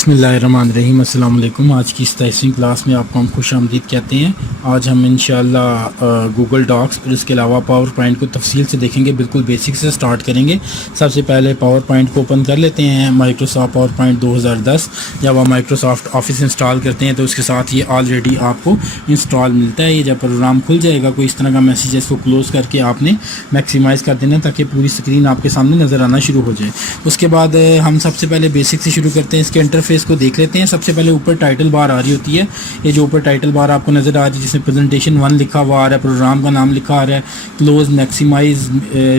बिस्मिल्लाहिर्रहमानिर्रहीम। अस्सलाम वालेकुम। आज की 27वीं क्लास में आपको हम खुश आमदीद कहते हैं। आज हम इंशाअल्लाह गूगल डॉक्स और इसके अलावा पावर पॉइंट को तफसील से देखेंगे। बिल्कुल बेसिक से स्टार्ट करेंगे। सबसे पहले पावर पॉइंट को ओपन कर लेते हैं। माइक्रोसॉफ्ट पावर पॉइंट 2010 जब आप माइक्रोसॉफ्ट ऑफिस इंस्टॉल करते हैं तो उसके साथ ये ऑलरेडी आपको इंस्टॉल मिलता है। ये जब प्रोग्राम खुल जाएगा कोई इस तरह का मैसेज है, इसको क्लोज़ करके आपने मैक्सिमाइज़ कर देना ताकि पूरी स्क्रीन आपके सामने नज़र आना शुरू हो जाए। उसके बाद हम सबसे पहले बेसिक से शुरू करते हैं। इसके इंटरफेस को देख लेते हैं। सबसे पहले ऊपर टाइटल बार आ रही होती है। ये जो ऊपर टाइटल बार आपको नज़र आ रही है जिसमें प्रेजेंटेशन 1 लिखा हुआ आ रहा है, प्रोग्राम का नाम लिखा आ रहा है, क्लोज, मैक्सिमाइज,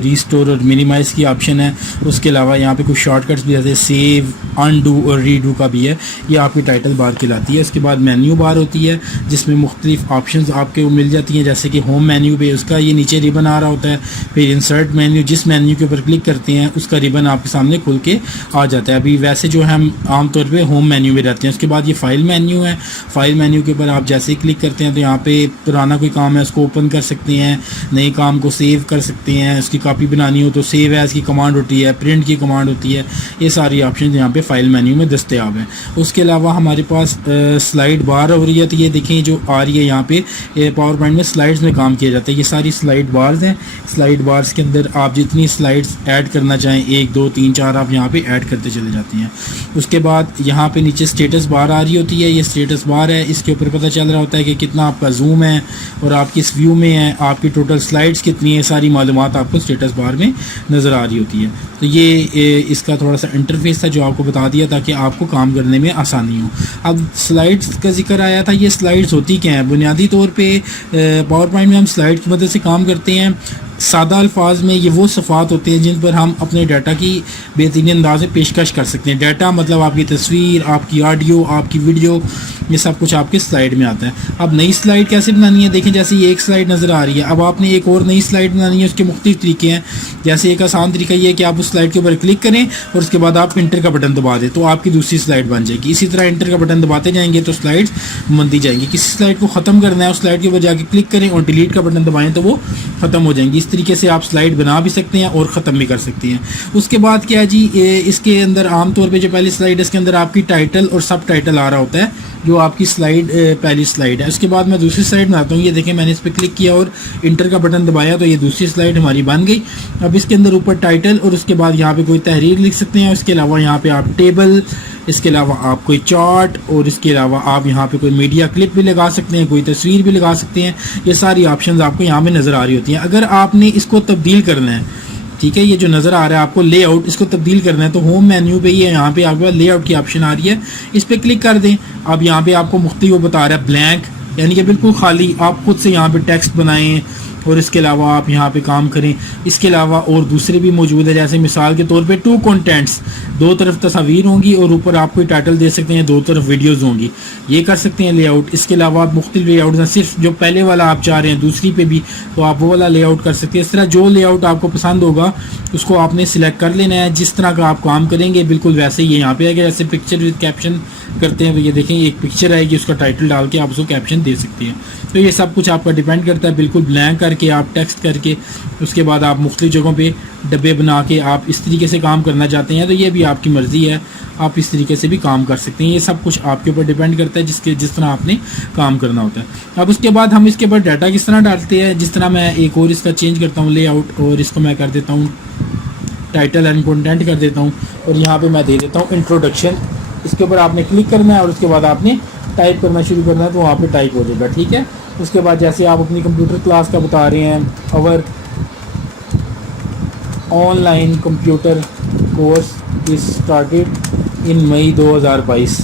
रीस्टोर और मिनिमाइज़ की ऑप्शन है। उसके अलावा यहाँ पे कुछ शॉर्टकट्स भी जैसे सेव, अनडू और रीडू का भी है। ये आपकी टाइटल बार कहलाती है। उसके बाद मेन्यू बार होती है जिसमें मुख्तलिफ ऑप्शंस आपके मिल जाती हैं, जैसे कि होम मेन्यू पे उसका ये नीचे रिबन आ रहा होता है। फिर इंसर्ट मेन्यू, जिस मेन्यू के ऊपर क्लिक करते हैं उसका रिबन आपके सामने खुल के आ जाता है। अभी वैसे जो है हम आमतौर पे होम मेन्यू में रहते हैं। उसके बाद ये फाइल मेन्यू है। फाइल मेन्यू के ऊपर आप जैसे ही क्लिक करते हैं तो यहाँ पे पुराना कोई काम है उसको ओपन कर सकते हैं, नए काम को सेव कर सकते हैं। उसकी कॉपी बनानी हो तो सेव एज़ की कमांड होती है, प्रिंट की कमांड होती है। ये सारी ऑप्शन यहाँ पे फाइल मेन्यू में दस्तयाब हैं। उसके अलावा हमारे पास स्लाइड बार हो रही है। तो ये देखें जो आ रही है यहाँ पे पावर पॉइंट में स्लाइड्स में काम किया जाता है। ये सारी स्लाइड बार्स हैं। स्लाइड बार्स के अंदर आप जितनी स्लाइड्स ऐड करना चाहें 1 2 3 4 आप यहाँ पे ऐड करते चले जाते हैं। उसके बाद यहाँ पे नीचे स्टेटस बार आ रही होती है। ये स्टेटस बार है, इसके ऊपर पता चल रहा होता है कि कितना आपका जूम है और आप किस व्यू में है, आपकी टोटल स्लाइड्स कितनी है, सारी मालूमात आपको स्टेटस बार में नज़र आ रही होती है। तो ये इसका थोड़ा सा इंटरफेस था जो आपको बता दिया ताकि आपको काम करने में आसानी हो। अब स्लाइड्स का जिक्र आया था। ये स्लाइड्स होती क्या हैं? बुनियादी तौर पे पावर पॉइंट में हम स्लाइड की मदद से काम करते हैं। सादा अल्फाज में ये वो सफ़ात होते हैं जिन पर हम अपने डाटा की बेहतरीन अंदाज में पेशकश कर सकते हैं। डाटा मतलब आपकी तस्वीर, आपकी ऑडियो, आपकी वीडियो, ये सब कुछ आपके स्लाइड में आता है। अब नई स्लाइड कैसे बनानी है? देखें जैसे ये एक स्लाइड नज़र आ रही है। अब आपने एक और नई स्लाइड बनानी है। उसके मुख्तलिफ तरीके हैं। जैसे एक आसान तरीका ये है कि आप उस स्लाइड के ऊपर क्लिक करें और उसके बाद आप इंटर का बटन दबा दें तो आपकी दूसरी स्लाइड बन जाएगी। इसी तरह इंटर का बटन दबाते जाएंगे तो स्लाइड्स बनती जाएंगी। किसी स्लाइड को ख़त्म करना है उस स्लाइड के ऊपर जाके क्लिक करें और डिलीट का बटन दबाएं तो वो ख़त्म हो जाएंगी। इस तरीके से आप स्लाइड बना भी सकते हैं और ख़त्म भी कर सकते हैं। उसके बाद क्या है जी, इसके अंदर आमतौर पे जो पहली स्लाइड है इसके अंदर आपकी टाइटल और सब टाइटल आ रहा होता है जो आपकी स्लाइड पहली स्लाइड है। उसके बाद मैं दूसरी स्लाइड बनाता हूँ। ये देखें मैंने इस पर क्लिक किया और इंटर का बटन दबाया तो ये दूसरी स्लाइड हमारी बन गई। अब इसके अंदर ऊपर टाइटल और उसके बाद यहाँ पे कोई तहरीर लिख सकते हैं। उसके अलावा यहाँ पे आप टेबल, इसके अलावा आप कोई चार्ट और इसके अलावा आप यहाँ पे कोई मीडिया क्लिप भी लगा सकते हैं, कोई तस्वीर भी लगा सकते हैं। ये सारी ऑप्शंस आपको यहाँ पे नज़र आ रही होती हैं। अगर आपने इसको तब्दील करना है, ठीक है, ये जो नज़र आ रहा है आपको लेआउट, इसको तब्दील करना है तो होम मेन्यू पे ही है। यहाँ पे आपके पास लेआउट की ऑप्शन आ रही है, इस पर क्लिक कर दें। अब यहाँ पे आपको मुख्तलिफ वो बता रहा है ब्लैंक, यानी कि बिल्कुल खाली। आप खुद से यहाँ पे टेक्स्ट बनाएं और इसके अलावा आप यहाँ पे काम करें। इसके अलावा और दूसरे भी मौजूद है, जैसे मिसाल के तौर पे 2 कंटेंट्स, 2 तरफ तस्वीर होंगी और ऊपर आप कोई टाइटल दे सकते हैं, 2 तरफ वीडियोज़ होंगी। ये कर सकते हैं लेआउट। इसके अलावा आप मुख्तलिफ लेआउट हैं, सिर्फ जो पहले वाला आप चाह रहे हैं दूसरी पे भी तो आप वो वाला लेआउट कर सकते हैं। इस तरह जो लेआउट आपको पसंद होगा उसको आपने सिलेक्ट कर लेना है। जिस तरह का आप काम करेंगे बिल्कुल वैसे ही यहाँ पे आएगा। जैसे पिक्चर विद कैप्शन करते हैं तो ये देखें एक पिक्चर आएगी, उसका टाइटल डाल के आप उसको कैप्शन दे सकते हैं। तो ये सब कुछ आपका डिपेंड करता है। बिल्कुल ब्लैंक करके आप टेक्स्ट करके उसके बाद आप मुख्तलिफ जगहों पे डब्बे बना के आप इस तरीके से काम करना चाहते हैं तो ये भी आपकी मर्ज़ी है, आप इस तरीके से भी काम कर सकते हैं। ये सब कुछ आपके ऊपर डिपेंड करता है जिस तरह आपने काम करना होता है। अब उसके बाद हम इसके ऊपर डाटा किस तरह डालते हैं, जिस तरह मैं एक और इसका चेंज करता हूँ लेआउट और इसको मैं कर देता हूँ टाइटल एंड कंटेंट कर देता हूँ और यहाँ पे मैं दे देता हूँ इंट्रोडक्शन। इसके ऊपर आपने क्लिक करना है और उसके बाद आपने टाइप करना शुरू करना है तो वहाँ पे टाइप हो जाएगा, ठीक है। उसके बाद जैसे आप अपनी कंप्यूटर क्लास का बता रहे हैं, our online computer course is started in May 2022,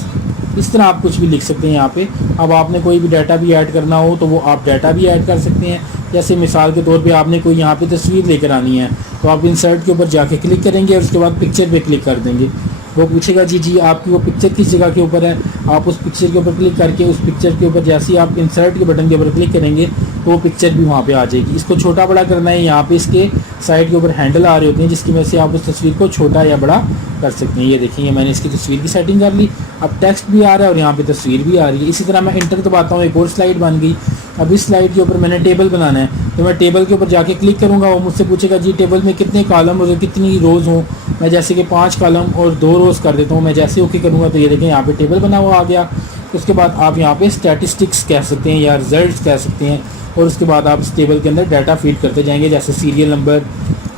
इस तरह आप कुछ भी लिख सकते हैं यहाँ पे। अब आपने कोई भी डाटा भी ऐड करना हो तो वो आप डाटा भी ऐड कर सकते हैं। जैसे मिसाल के तौर पे आपने कोई यहाँ पे तस्वीर लेकर आनी है तो आप इंसर्ट के ऊपर जाके क्लिक करेंगे और उसके बाद पिक्चर पे क्लिक कर देंगे। वो पूछेगा जी आपकी वो पिक्चर किस जगह के ऊपर है। आप उस पिक्चर के ऊपर क्लिक करके उस पिक्चर के ऊपर जैसे ही आप इंसर्ट के बटन के ऊपर क्लिक करेंगे तो वो पिक्चर भी वहाँ पे आ जाएगी। इसको छोटा बड़ा करना है, यहाँ पे इसके साइड के ऊपर हैंडल आ रहे होते हैं जिसकी वजह से आप उस तस्वीर को छोटा या बड़ा कर सकते हैं। ये देखिए मैंने इसकी तस्वीर की सेटिंग कर ली। अब टेक्स्ट भी आ रहा है और यहाँ पे तस्वीर भी आ रही है। इसी तरह मैं इंटर दबाता हूँ, एक और स्लाइड बन गई। अब इस स्लाइड के ऊपर मैंने टेबल बनाना है तो मैं टेबल के ऊपर जाके क्लिक करूँगा। वो मुझसे पूछेगा जी टेबल में कितने कॉलम और कितनी रोज़ हों मैं जैसे कि 5 कॉलम और 2 रोज़ कर देता हूँ। मैं जैसे ओके करूँगा तो ये देखें यहाँ पे टेबल बना हुआ आ गया। उसके बाद आप यहाँ पे स्टैटिस्टिक्स कह सकते हैं या रिजल्ट्स कह सकते हैं, और उसके बाद आप इस टेबल के अंदर डाटा फीड करते जाएंगे, जैसे सीरियल नंबर,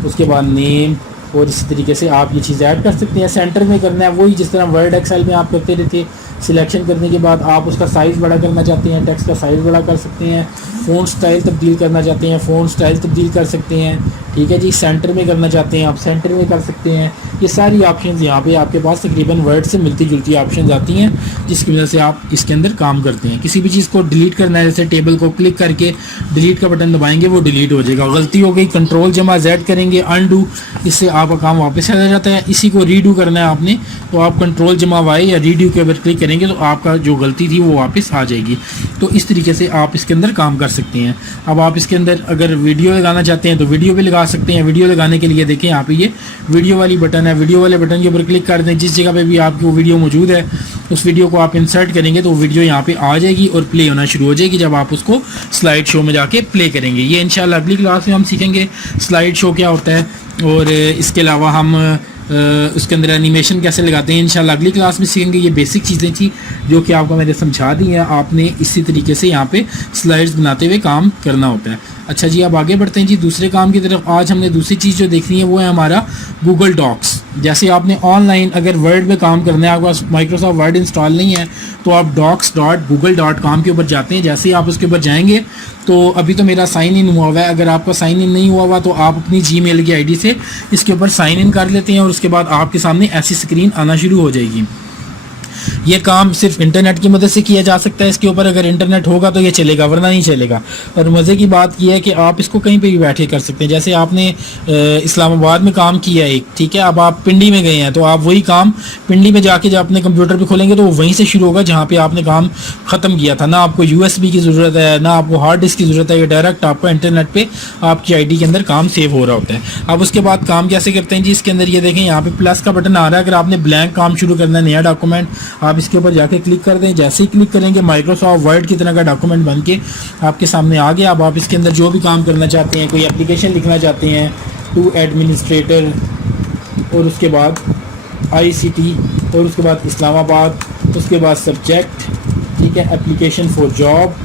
उसके बाद नेम, और इसी तरीके से आप ये चीज़ ऐड कर सकते हैं। सेंटर में करना है वही जिस तरह वर्ड एक्सेल में आप करते रहते। सिलेक्शन करने के बाद आप उसका साइज़ बड़ा करना चाहते हैं, टेक्स्ट का साइज़ बड़ा कर सकते हैं। फ़ॉन्ट स्टाइल तब्दील करना चाहते हैं, फ़ॉन्ट स्टाइल तब्दील कर सकते हैं। ठीक है जी, सेंटर में करना चाहते हैं आप सेंटर में कर सकते हैं। ये सारी ऑप्शंस यहाँ पे आपके पास तकरीबन वर्ड से मिलती जुलती ऑप्शंस आती हैं, जिसकी वजह से आप इसके अंदर काम करते हैं। किसी भी चीज़ को डिलीट करना है, जैसे टेबल को क्लिक करके डिलीट का बटन दबाएंगे, वो डिलीट हो जाएगा। गलती हो गई, कंट्रोल जमा जेड करेंगे, अनडू, इससे आपका काम वापस आ जाता है। इसी को रीडू करना है आपने, तो आप कंट्रोल जमा वाई या रीडू के ऊपर क्लिक करेंगे तो आपका जो गलती थी वो वापस आ जाएगी। तो इस तरीके से आप इसके अंदर काम कर सकते हैं। अब आप इसके अंदर अगर वीडियो लगाना चाहते हैं तो वीडियो भी लगा सकते हैं। वीडियो लगाने के लिए देखें यहाँ पे ये वीडियो वाली बटन है, वीडियो वाले बटन के ऊपर क्लिक कर दें। जिस जगह पे भी आपकी वो वीडियो मौजूद है उस वीडियो को आप इंसर्ट करेंगे तो वीडियो यहाँ पे आ जाएगी और प्ले होना शुरू हो जाएगी जब आप उसको स्लाइड शो में जाके प्ले करेंगे। ये इंशाल्लाह अगली क्लास में हम सीखेंगे स्लाइड शो क्या होता है, और इसके अलावा हम उसके अंदर एनिमेशन कैसे लगाते हैं इंशाल्लाह अगली क्लास में सीखेंगे। ये बेसिक चीज़ें थी जो कि आपको मैंने समझा दी हैं। आपने इसी तरीके से यहाँ पे स्लाइड्स बनाते हुए काम करना होता है। अच्छा जी, अब आगे बढ़ते हैं जी दूसरे काम की तरफ। आज हमने दूसरी चीज़ जो देखनी है वो है हमारा गूगल डॉक्स। जैसे आपने ऑनलाइन अगर वर्ड में काम करना है, आपके पास माइक्रोसॉफ्ट वर्ड इंस्टॉल नहीं है, तो आप docs.google.com के ऊपर जाते हैं। जैसे ही आप उसके ऊपर जाएंगे तो अभी तो मेरा साइन इन हुआ हुआ है, अगर आपका साइन इन नहीं हुआ हुआ तो आप अपनी जीमेल की आईडी से इसके ऊपर साइन इन कर लेते हैं, और उसके बाद आपके सामने ऐसी स्क्रीन आना शुरू हो जाएगी। ये काम सिर्फ इंटरनेट की मदद से किया जा सकता है। इसके ऊपर अगर इंटरनेट होगा तो ये चलेगा, वरना नहीं चलेगा। और मज़े की बात यह है कि आप इसको कहीं पे भी बैठे कर सकते हैं। जैसे आपने इस्लामाबाद में काम किया एक, ठीक है, अब आप पिंडी में गए हैं तो आप वही काम पिंडी में जाके जब अपने कंप्यूटर पे खोलेंगे तो वो वहीं से शुरू होगा जहाँ पे आपने काम ख़त्म किया था। ना आपको USB की ज़रूरत है, ना आपको हार्ड डिस्क की ज़रूरत है। ये डायरेक्ट आपको इंटरनेट पर आपकी ID के अंदर काम सेव हो रहा होता है। अब उसके बाद काम कैसे करते हैं जी, इसके अंदर ये देखें यहाँ पे प्लस का बटन आ रहा है। अगर आपने ब्लैंक काम शुरू करना है, नया डॉक्यूमेंट, आप इसके ऊपर जाके क्लिक कर दें। जैसे ही क्लिक करेंगे माइक्रोसॉफ्ट वर्ड की तरह का डॉक्यूमेंट बन के आपके सामने आ गया। अब आप इसके अंदर जो भी काम करना चाहते हैं, कोई एप्लीकेशन लिखना चाहते हैं, टू एडमिनिस्ट्रेटर, और उसके बाद ICT, और उसके बाद इस्लामाबाद, उसके बाद सब्जेक्ट, ठीक है, एप्लीकेशन फॉर जॉब,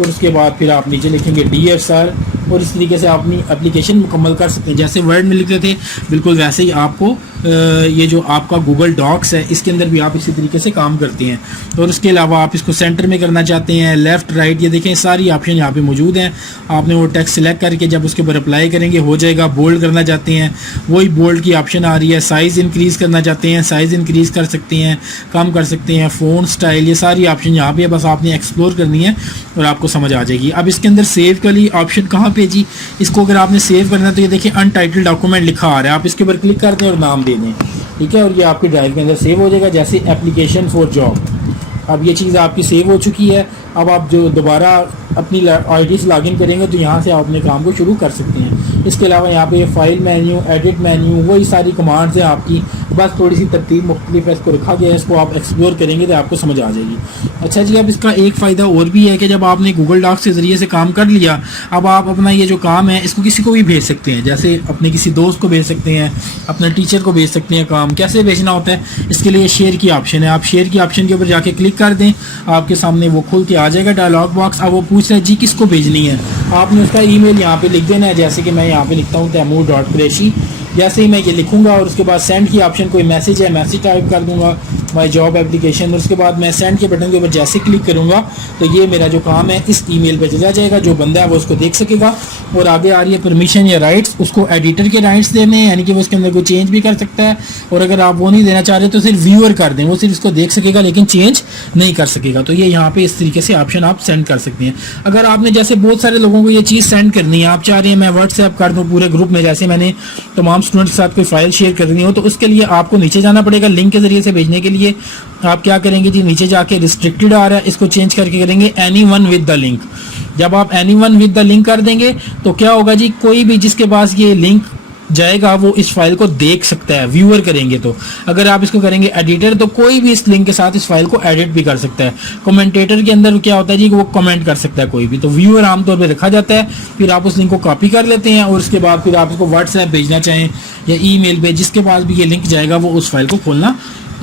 और उसके बाद फिर आप नीचे लिखेंगे डियर सर, और इस तरीके से आप अपनी एप्लीकेशन मुकम्मल कर सकते हैं। जैसे वर्ड में लिखते थे बिल्कुल वैसे ही आपको ये जो आपका गूगल डॉक्स है इसके अंदर भी आप इसी तरीके से काम करते हैं। और उसके अलावा आप इसको सेंटर में करना चाहते हैं, लेफ़्ट राइट, ये देखें सारी ऑप्शन यहाँ पे मौजूद हैं। आपने वो टेक्स्ट सिलेक्ट करके जब उसके ऊपर अप्लाई करेंगे हो जाएगा। बोल्ड करना चाहते हैं, वही बोल्ड की ऑप्शन आ रही है। साइज़ इंक्रीज़ करना चाहते हैं, साइज़ इंक्रीज़ कर सकते हैं, कम कर सकते हैं। फ़ॉन्ट स्टाइल, ये सारी ऑप्शन यहाँ पे बस आपने एक्सप्लोर करनी है और आपको समझ आ जाएगी। अब इसके अंदर सेव वाली ऑप्शन कहाँ पे जी, इसको अगर आपने सेव करना है तो ये देखिए अनटाइटल्ड डॉक्यूमेंट लिखा आ रहा है, आप इसके ऊपर क्लिक कर दें और नाम दे दें, ठीक है, और ये आपके ड्राइव के अंदर सेव हो जाएगा। जैसे एप्लीकेशन फॉर जॉब, अब ये चीज़ आपकी सेव हो चुकी है। अब आप जो दोबारा अपनी ID से लॉगिन करेंगे तो यहाँ से आप अपने काम को शुरू कर सकते हैं। इसके अलावा यहाँ पे फाइल मेन्यू, एडिट मेन्यू, वही सारी कमांड्स हैं आपकी, बस थोड़ी सी तरतीब मुख्तलिफ है, इसको रखा गया है। इसको आप एक्सप्लोर करेंगे तो आपको समझ आ जाएगी। अच्छा जी, अब इसका एक फ़ायदा और भी है कि जब आपने गूगल डॉक्स के ज़रिए से काम कर लिया, अब आप अपना ये जो काम है इसको किसी को भी भेज सकते हैं। जैसे अपने किसी दोस्त को भेज सकते हैं, अपने टीचर को भेज सकते हैं। काम कैसे भेजना होता है, इसके लिए शेयर की ऑप्शन है। आप शेयर की ऑप्शन के ऊपर जाके क्लिक कर दें, आपके सामने वो खुल के आ जाएगा डायलॉग बॉक्स। अब वो पूछ रहा है जी किसको भेजनी है, आपने उसका ईमेल यहाँ पे लिख देना है। जैसे कि मैं यहाँ पे लिखता हूँ तैमूर.कुरैशी। जैसे ही मैं ये लिखूंगा और उसके बाद सेंड की ऑप्शन, कोई मैसेज है, मैसेज टाइप कर दूंगा माई जॉब एप्लीकेशन, और उसके बाद मैं सेंड के बटन के ऊपर जैसे क्लिक करूंगा तो ये मेरा जो काम है इस ईमेल पे चला जाएगा। जो बंदा है वो उसको देख सकेगा। और आगे आ रही है परमिशन या राइट्स, उसको एडिटर के राइट्स देने हैं, यानी कि वो उसके अंदर कोई चेंज भी कर सकता है। और अगर आप वो नहीं देना चाह रहे तो सिर्फ व्यूअर कर दें, वो सिर्फ इसको देख सकेगा लेकिन चेंज नहीं कर सकेगा। तो ये यहाँ पे इस तरीके से ऑप्शन आप सेंड कर सकते हैं। अगर आपने जैसे बहुत सारे लोगों को ये चीज़ सेंड करनी है, आप चाह रहे हैं मैं व्हाट्सएप कर दूँ पूरे ग्रुप में, जैसे मैंने तमाम स्टूडेंट्स के साथ कोई फाइल शेयर करनी हो, तो उसके लिए आपको नीचे जाना पड़ेगा। लिंक के जरिए से भेजने के लिए आप क्या करेंगे जी, नीचे जाके रिस्ट्रिक्टेड आ रहा है, इसको चेंज करके करेंगे एनीवन विद द लिंक। जब आप एनीवन विद द लिंक कर देंगे तो क्या होगा जी, कोई भी जिसके पास ये लिंक जाएगा वो इस फाइल को देख सकता है, व्यूअर करेंगे तो। अगर आप इसको करेंगे एडिटर, तो कोई भी इस लिंक के साथ इस फाइल को एडिट भी कर सकता है। कमेंटेटर के अंदर क्या होता है जी कि वो कमेंट कर सकता है कोई भी, तो व्यूअर आमतौर पर रखा जाता है। फिर आप उस लिंक को कॉपी कर लेते हैं और उसके बाद फिर आप इसको व्हाट्सएप भेजना चाहें या ईमेल पे, जिसके पास भी ये लिंक जाएगा वो उस फाइल को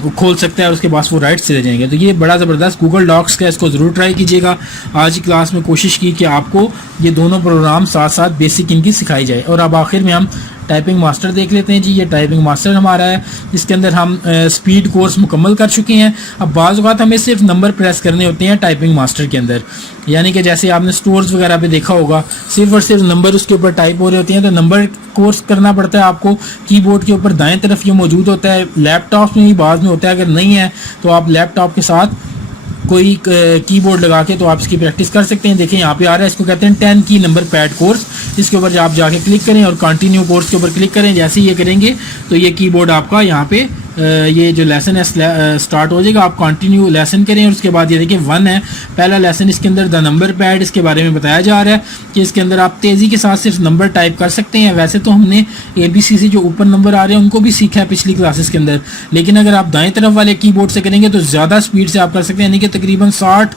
खोल सकता है और उसके पास वो राइट्स चले जाएंगे। तो ये बड़ा ज़बरदस्त गूगल डॉक्स का, इसको ज़रूर ट्राई कीजिएगा। आज की क्लास में कोशिश की कि आपको ये दोनों प्रोग्राम साथ साथ बेसिक इनकी सिखाई जाए। और अब आखिर में हम टाइपिंग मास्टर देख लेते हैं जी। ये टाइपिंग मास्टर हमारा है, जिसके अंदर हम स्पीड कोर्स मुकम्मल कर चुके हैं। अब बाज़ औक़ात हमें सिर्फ नंबर प्रेस करने होते हैं टाइपिंग मास्टर के अंदर, यानी कि जैसे आपने स्टोर्स वगैरह पे देखा होगा सिर्फ और सिर्फ नंबर उसके ऊपर टाइप हो रहे होते हैं, तो नंबर कोर्स करना पड़ता है आपको। कीबोर्ड के ऊपर दाएं तरफ ये मौजूद होता है, लैपटॉप में भी बाद में होता है। अगर नहीं है तो आप लैपटॉप के साथ कोई कीबोर्ड लगा के तो आप इसकी प्रैक्टिस कर सकते हैं। देखें यहाँ पे आ रहा है, इसको कहते हैं 10 की नंबर पैड कोर्स। इसके ऊपर आप जाके क्लिक करें और कंटिन्यू कोर्स के ऊपर क्लिक करें। जैसे ये करेंगे तो ये कीबोर्ड आपका यहाँ पे ये जो लेसन है स्टार्ट हो जाएगा। आप कंटिन्यू लेसन करें और उसके बाद ये देखिए 1 है पहला लेसन, इसके अंदर द नंबर पैड, इसके बारे में बताया जा रहा है कि इसके अंदर आप तेज़ी के साथ सिर्फ नंबर टाइप कर सकते हैं। वैसे तो हमने ABC से जो ऊपर नंबर आ रहे हैं उनको भी सीखा है पिछली क्लासेस के अंदर, लेकिन अगर आप दाएं तरफ वाले कीबोर्ड से करेंगे तो ज़्यादा स्पीड से आप कर सकते हैं, यानी कि तकरीबन 60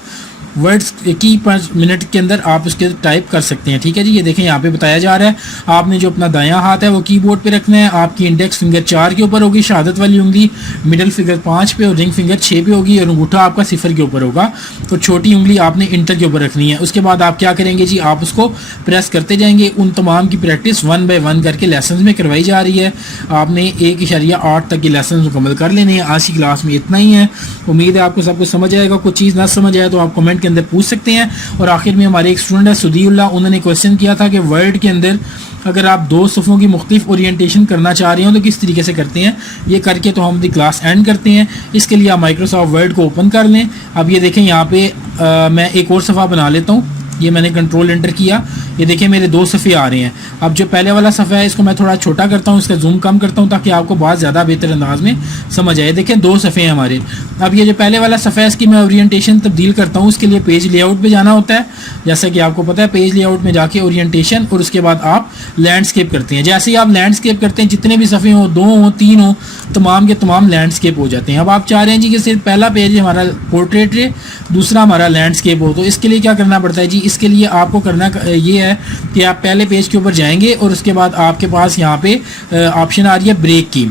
वर्ड्स की 5 मिनट के अंदर आप उसके टाइप कर सकते हैं। ठीक है जी, ये देखें यहाँ पे बताया जा रहा है आपने जो अपना दायां हाथ है वो कीबोर्ड पे रखना है। आपकी इंडेक्स फिंगर 4 के ऊपर होगी, शहादत वाली उंगली मिडिल फिंगर 5 पे और रिंग फिंगर 6 पे होगी और अंगूठा आपका 0 के ऊपर होगा। तो छोटी उंगली आपने इंटर के ऊपर रखनी है। उसके बाद आप क्या करेंगे जी, आप उसको प्रेस करते जाएंगे। उन तमाम की प्रैक्टिस 1 बाय 1 करके लेसन में करवाई जा रही है। आपने 1.8 तक के लेसन मुकम्मल कर लेने हैं। आज की क्लास में इतना ही है। उम्मीद है आपको सब कुछ समझ आएगा। कुछ चीज़ ना समझ आए तो आप कमेंट के अंदर पूछ सकते हैं। और आखिर में हमारे एक स्टूडेंट है सुदीउल्लाह, उन्होंने क्वेश्चन किया था कि वर्ड के अंदर अगर आप 2 सफ़ों की मुख्तलिफ ओरिएंटेशन करना चाह रहे हो तो किस तरीके से करते हैं। ये करके तो हम अपनी क्लास एंड करते हैं। इसके लिए आप माइक्रोसॉफ्ट वर्ड को ओपन कर लें। अब ये देखें यहाँ पे मैं एक और सफ़ा बना लेता हूँ। ये मैंने कंट्रोल एंटर किया, ये देखिए मेरे 2 सफ़े आ रहे हैं। अब जो पहले वाला सफ़ा है इसको मैं थोड़ा छोटा करता हूँ, इसका जूम कम करता हूँ ताकि आपको बहुत ज़्यादा बेहतर अंदाज में समझ आए। देखें 2 सफ़े हैं हमारे। अब ये जो पहले वाला सफ़ा है इसकी मैं ओरिएंटेशन तब्दील करता हूँ। उसके लिए पेज लेआउट पे जाना होता है, जैसा कि आपको पता है। पेज लेआउट में जाके ओरिएंटेशन और उसके बाद आप लैंडस्केप करते हैं। जैसे ही आप लैंडस्केप करते हैं जितने भी सफ़े हों, 2 हों, 3 हों, तमाम के तमाम लैंडस्केप हो जाते हैं। अब आप चाह रहे हैं जी कि सिर्फ पहला पेज हमारा पोर्ट्रेट है, दूसरा हमारा लैंडस्केप हो, तो इसके लिए क्या करना पड़ता है जी, इसके लिए आपको करना ये है कि आप पहले पेज के ऊपर जाएंगे और उसके बाद आपके पास यहाँ पे ऑप्शन आ रही है ब्रेक की।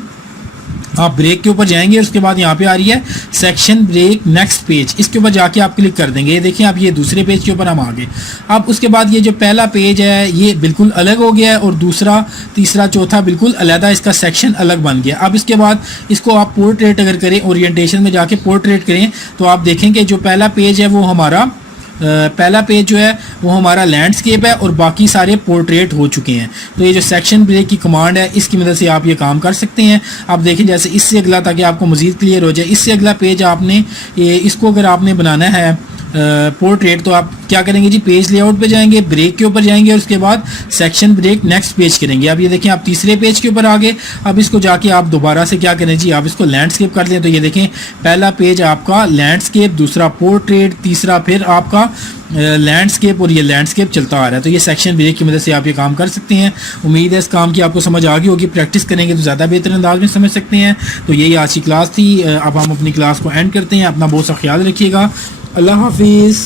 आप ब्रेक के ऊपर जाएंगे और उसके बाद यहाँ पे आ रही है सेक्शन ब्रेक नेक्स्ट पेज, इसके ऊपर जाके आप क्लिक कर देंगे। ये देखिए आप ये दूसरे पेज के ऊपर हम आ गए। अब उसके बाद ये जो पहला पेज है ये बिल्कुल अलग हो गया है और दूसरा, तीसरा, चौथा बिल्कुल अलग, इसका सेक्शन अलग बन गया। अब इसके बाद इसको आप पोर्ट्रेट अगर करें, ओरिएंटेशन में जाके पोर्ट्रेट करें तो आप देखेंगे जो पहला पेज है वो हमारा पहला पेज जो है वो हमारा लैंडस्केप है और बाकी सारे पोर्ट्रेट हो चुके हैं। तो ये जो सेक्शन ब्रेक की कमांड है इसकी मदद से आप ये काम कर सकते हैं। आप देखें जैसे इससे अगला, ताकि आपको मज़ीद क्लियर हो जाए, इससे अगला पेज आपने इसको अगर आपने बनाना है पोर्ट्रेट तो आप क्या करेंगे जी, पेज लेआउट पे जाएंगे, ब्रेक के ऊपर जाएंगे और उसके बाद सेक्शन ब्रेक नेक्स्ट पेज करेंगे। अब ये देखें आप तीसरे पेज के ऊपर आ गए। अब इसको जाके आप दोबारा से क्या करें जी, आप इसको लैंडस्केप कर लें। तो ये देखें पहला पेज आपका लैंडस्केप, दूसरा पोर्ट्रेट, तीसरा फिर आपका लैंडस्केप और ये लैंडस्केप चलता आ रहा है। तो ये सेक्शन ब्रेक की मदद से आप ये काम कर सकते हैं। उम्मीद है इस काम की आपको समझ आ गई होगी। प्रैक्टिस करेंगे तो ज़्यादा बेहतर अंदाज में समझ सकते हैं। तो यही आज की क्लास थी। अब हम अपनी क्लास को एंड करते हैं। अपना बहुत सा ख्याल रखिएगा। अल्लाह हाफिज़।